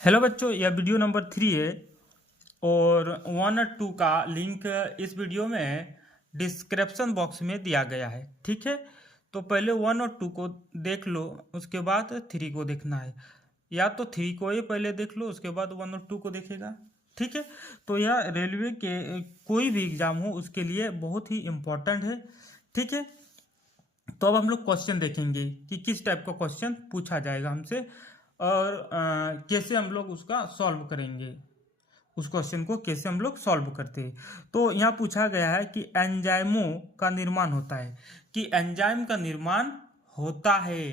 Hello बच्चों, यह video number 3 है और 1 और 2 का लिंक इस वीडियो में डिस्क्रिप्शन बॉक्स में दिया गया है। ठीक है, तो पहले 1 और 2 को देख लो, उसके बाद 3 को देखना है, या तो 3 को ही पहले देख लो उसके बाद 1 और 2 को देखेगा। ठीक है, तो यह रेलवे के कोई भी एग्जाम हो उसके लिए बहुत ही इम्पोर्टेंट है। ठीक है, तो अब हम लोग क्वेश्चन देखेंगे कि किस टाइप का क्वेश्चन पूछा जाएगा हमसे और कैसे हम लोग उसका सॉल्व करेंगे, उस क्वेश्चन को कैसे हम लोग सॉल्व करते हैं। तो यहाँ पूछा गया है कि एंजाइमों का निर्माण होता है, कि एंजाइम का निर्माण होता है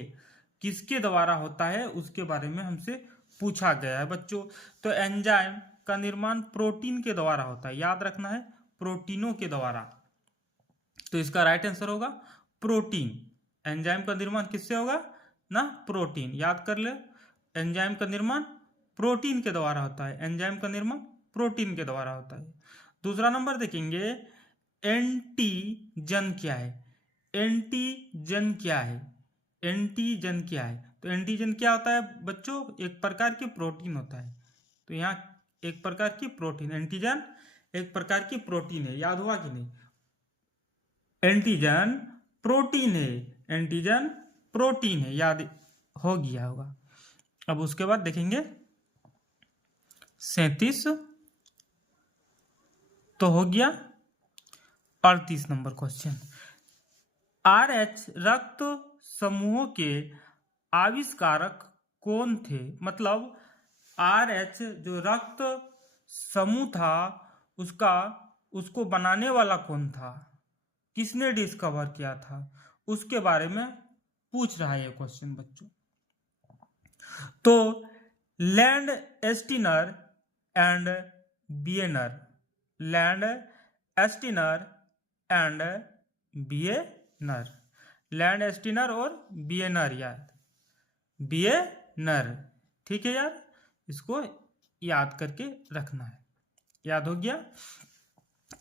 किसके द्वारा होता है, उसके बारे में हमसे पूछा गया है बच्चों। तो एंजाइम का निर्माण प्रोटीन के द्वारा होता है, याद रखना है, प्रोटीनों के द्वारा। तो इसका राइट आंसर होगा प्रोटीन। एंजाइम का निर्माण किससे होगा ना, प्रोटीन। याद कर ले, एंजाइम का निर्माण प्रोटीन के द्वारा होता है, एंजाइम का निर्माण प्रोटीन के द्वारा होता है। दूसरा नंबर देखेंगे, एंटीजन क्या है। एंटीजन क्या है, एंटीजन क्या है। तो एंटीजन क्या होता है बच्चों, एक प्रकार की प्रोटीन होता है। तो यहाँ एक प्रकार की प्रोटीन, एंटीजन एक प्रकार की प्रोटीन है, याद हुआ कि नहीं। एंटीजन प्रोटीन है, एंटीजन प्रोटीन है, याद हो गया होगा। अब उसके बाद देखेंगे 37, तो हो गया 38 नंबर क्वेश्चन। RH रक्त समूहों के आविष्कारक कौन थे। मतलब RH जो रक्त समूह था उसको बनाने वाला कौन था, किसने डिस्कवर किया था, उसके बारे में पूछ रहा है ये क्वेश्चन बच्चों। तो Landsteiner and Wiener, Landsteiner and Wiener, Landsteiner और बियनर, याद बियनर। ठीक है यार, इसको याद करके रखना है। याद हो गया,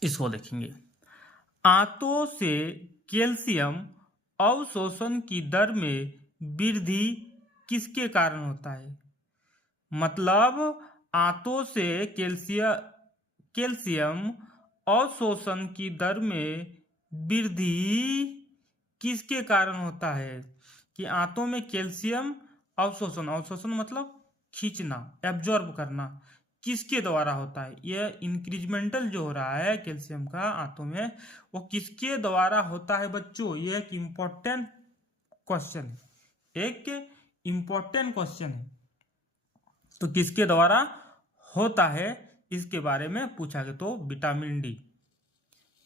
इसको देखेंगे। आंतों से कैल्शियम अवशोषण की दर में वृद्धि किसके कारण होता है। मतलब आंतों से कैल्शियम अवशोषण की दर में वृद्धि किसके कारण होता है, कि आंतों में कैल्शियम अवशोषण, अवशोषण मतलब खींचना, एब्जॉर्ब करना, किसके द्वारा होता है। यह इंक्रीजमेंटल जो हो रहा है कैल्शियम का आंतों में, वो किसके द्वारा होता है बच्चों। यह एक इम्पोर्टेंट क्वेश्चन है, एक इम्पोर्टेंट क्वेश्चन है। तो किसके द्वारा होता है इसके बारे में पूछा गया। तो विटामिन डी,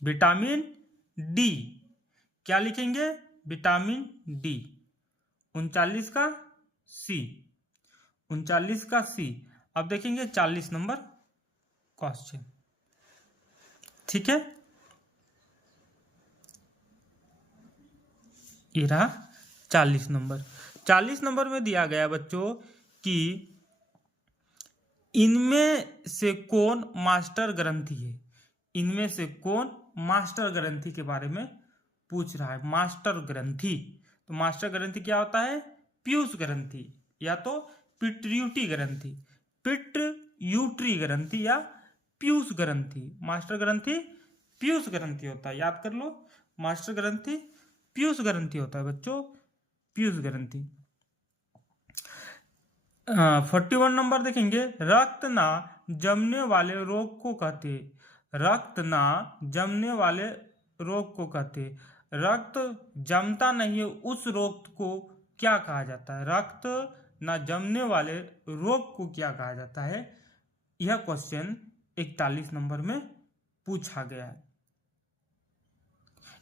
विटामिन डी क्या लिखेंगे, विटामिन डी। 39 का सी, 39 का सी। अब देखेंगे 40 नंबर क्वेश्चन। ठीक है, ये रहा 40 नंबर। 40 नंबर में दिया गया बच्चों कि इनमें से कौन मास्टर ग्रंथि है। इनमें से कौन मास्टर ग्रंथि के बारे में पूछ रहा है, मास्टर ग्रंथि। तो मास्टर ग्रंथि क्या होता है, पीयूष ग्रंथि या तो पिट्यूटरी ग्रंथि, पिट्यूटरी ग्रंथि या पीयूष ग्रंथि। मास्टर ग्रंथि पीयूष ग्रंथि होता है, याद कर लो, मास्टर ग्रंथि पीयूष ग्रंथि होता है बच्चों, पीयूष ग्रंथि। 41 नंबर देखेंगे, रक्त ना जमने वाले रोग को कहते, रक्त ना जमने वाले रोग को कहते। रक्त जमता नहीं है उस रोग को क्या कहा जाता है, रक्त ना जमने वाले रोग को क्या कहा जाता है। यह क्वेश्चन 41 नंबर में पूछा गया है।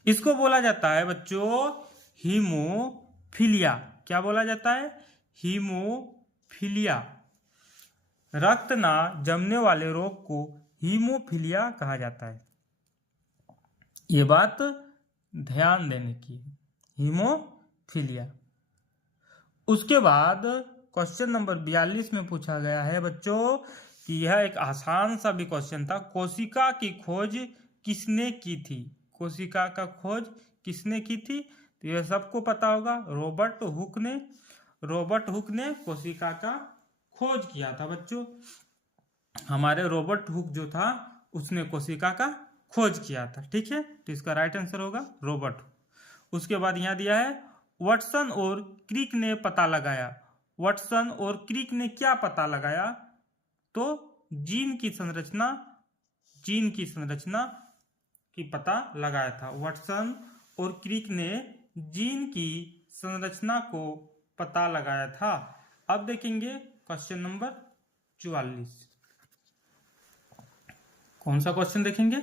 इसको बोला जाता है बच्चों हीमोफीलिया। क्या बोला जाता है, हीमोफीलिया। रक्त ना जमने वाले रोग को हीमोफीलिया कहा जाता है, ये बात ध्यान देने की, हीमोफीलिया। उसके बाद क्वेश्चन नंबर 42 में पूछा गया है बच्चों कि यह एक आसान सा भी क्वेश्चन था, कोशिका की खोज किसने की थी। कोशिका का खोज किसने की थी, तो यह सबको पता होगा, रॉबर्ट हुक ने। रॉबर्ट हुक ने कोशिका का खोज किया था बच्चों। हमारे रॉबर्ट हुक जो था उसने कोशिका का खोज किया था। ठीक है, तो इसका राइट आंसर होगा रॉबर्ट हुक। उसके बाद यहाँ दिया है वाटसन और क्रिक ने पता लगाया। वाटसन और क्रिक ने क्या पता लगाया? तो जीन की संरचना की पता लगाया था। वाटसन और क्रिक ने जीन की संरचना को पता लगाया था। अब देखेंगे क्वेश्चन नंबर 44। कौन सा क्वेश्चन देखेंगे?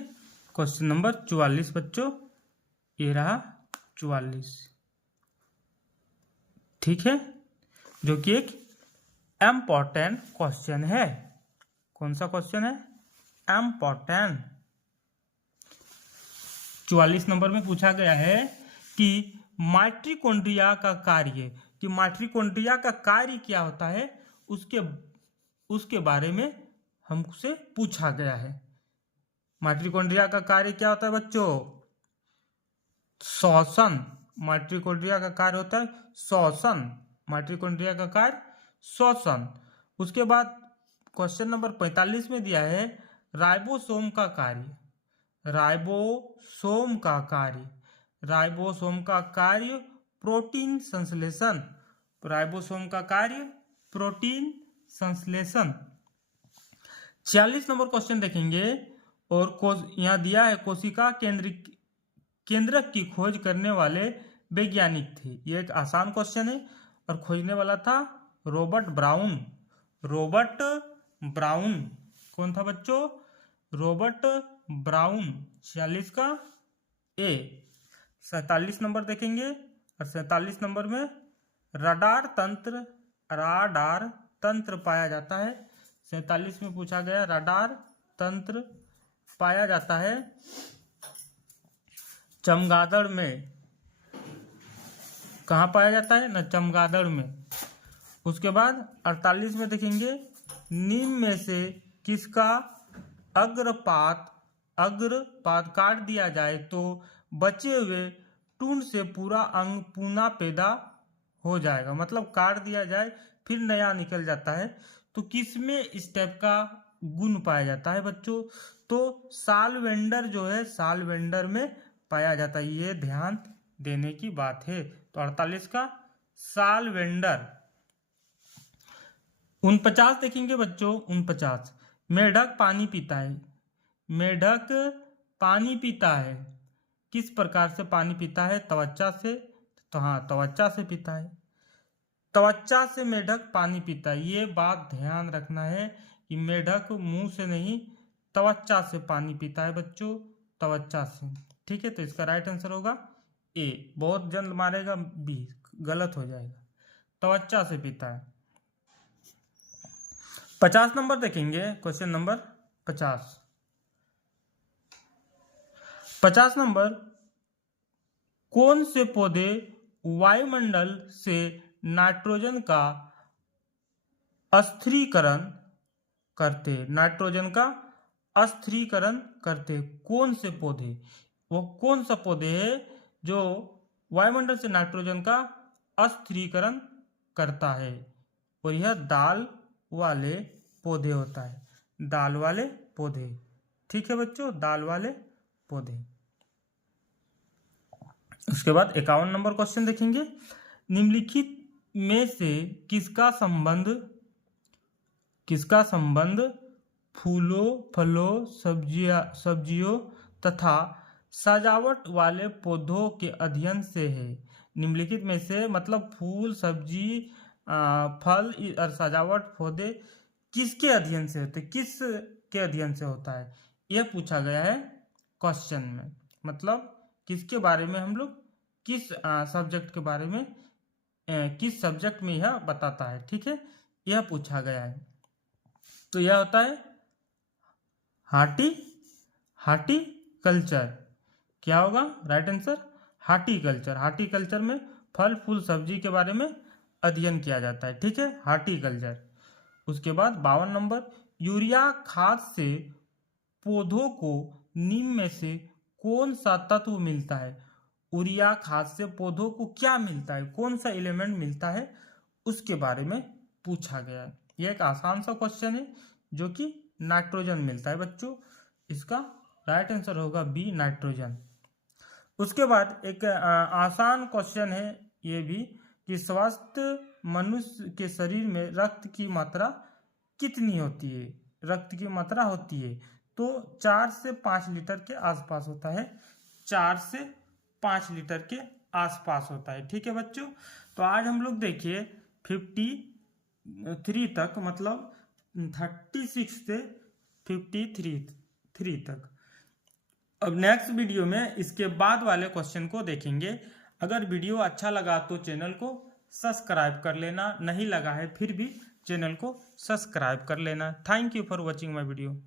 क्वेश्चन नंबर 44 बच्चों, ये रहा 44। ठीक है, जो कि एक इम्पोर्टेंट क्वेश्चन है। कौन सा क्वेश्चन है? इम्पोर्टेंट। 44 नंबर में पूछा गया है कि माइटोकॉन्ड्रिया का कार्य, कि माइटोकॉन्ड्रिया का कार्य क्या होता है, उसके बारे में हमसे पूछा गया है। माइटोकॉन्ड्रिया का कार्य क्या होता है बच्चों? श्वसन। माइटोकॉन्ड्रिया का कार्य होता है श्वसन। माइटोकॉन्ड्रिया का कार्य श्वसन। उसके बाद क्वेश्चन नंबर 45 में दिया है राइबोसोम का कार्य। राइबोसोम का कार्य, राइबोसोम का कार्य प्रोटीन संश्लेषण। राइबोसोम का कार्य प्रोटीन संश्लेषण। 46 नंबर क्वेश्चन देखेंगे, और यहाँ दिया है कोशिका केंद्रक की खोज करने वाले वैज्ञानिक थे। ये एक आसान क्वेश्चन है और खोजने वाला था रॉबर्ट ब्राउन। रॉबर्ट ब्राउन कौन था बच्चों? Robert brown. 46 का ए। 47 नंबर देखेंगे, और 47 नंबर में राडार तंत्र पाया जाता है। 47 में पूछा गया राडार तंत्र पाया जाता है चमगादड़ में। कहाँ पाया जाता है? ना चमगादड़ में। उसके बाद 48 में देखेंगे निम्न में से किसका अग्रपात काट दिया जाए तो बचे हुए टून से पूरा अंग पुनः पैदा हो जाएगा। मतलब काट दिया जाए फिर नया निकल जाता है। तो किसमें इस टाइप का गुण पाया जाता है बच्चों? तो सालवेंडर जो है, सालवेंडर में पाया जाता है। ये ध्यान देने की बात है। तो 48 का सालवेंडर। 49 देखेंगे बच्चों, 49 मेढक पानी पीता है। मेढक पानी पीता है, किस प्रकार से पानी पीता है? त्वचा से। तो हाँ, त्वचा से पीता है। त्वचा से मेढक पानी पीता है। ये बात ध्यान रखना है कि मेढक मुंह से नहीं, त्वचा से पानी पीता है बच्चों, त्वचा से। ठीक है, तो इसका राइट आंसर होगा ए। बहुत जन मारेगा बी, गलत हो जाएगा। त्वचा से पीता है। 50 नंबर देखेंगे, क्वेश्चन नंबर 50। 50 नंबर कौन से पौधे वायुमंडल से नाइट्रोजन का अस्थिरीकरण करते? नाइट्रोजन का अस्थिरीकरण करते कौन से पौधे? वो कौन सा पौधे है जो वायुमंडल से नाइट्रोजन का अस्थिरीकरण करता है? और यह दाल वाले पौधे होता है। दाल वाले पौधे। ठीक है बच्चों, दाल वाले पौधे। उसके बाद 51 नंबर क्वेश्चन देखेंगे, निम्नलिखित में से किसका संबंध फूलों, फलों, सब्जियों तथा सजावट वाले पौधों के अध्ययन से है? निम्नलिखित में से मतलब फूल, सब्जी, फल और सजावट पौधे किसके अध्ययन से होते? किस के अध्ययन से होता है? यह पूछा गया है क्वेश्चन में। मतलब किसके बारे में हम लोग, किस सब्जेक्ट के बारे में, किस सब्जेक्ट में यह बताता है। ठीक है, यह पूछा गया है। तो यह होता है हार्टिकल्चर। क्या होगा राइट आंसर? हार्टिकल्चर। हार्टिकल्चर में फल, फूल, सब्जी के बारे में अध्ययन किया जाता है। ठीक है, हार्टिकल्चर। उसके बाद 52 नंबर, यूरिया खाद से पौधों को निम्न में से कौन सा तत्व मिलता है? यूरिया खाद से पौधों को क्या मिलता है? कौन सा एलिमेंट मिलता है? उसके बारे में पूछा गया है। ये एक आसान सा क्वेश्चन है जो कि नाइट्रोजन मिलता है बच्चों। इसका राइट आंसर होगा बी, नाइट्रोजन। उसके बाद एक आसान क्वेश्चन है ये भी कि स्वस्थ मनुष्य के शरीर में रक्त की मात्रा कितनी होती है। रक्त की मात्रा होती है तो 4 से 5 लीटर के आसपास होता है। 4 से 5 लीटर के आसपास होता है। ठीक है बच्चों, तो आज हम लोग देखिए 53 तक, मतलब 36 से 53 तक। अब नेक्स्ट वीडियो में इसके बाद वाले क्वेश्चन को देखेंगे। अगर वीडियो अच्छा लगा तो चैनल को सब्सक्राइब कर लेना, नहीं लगा है फिर भी चैनल को सब्सक्राइब कर लेना। Thank you for watching my video.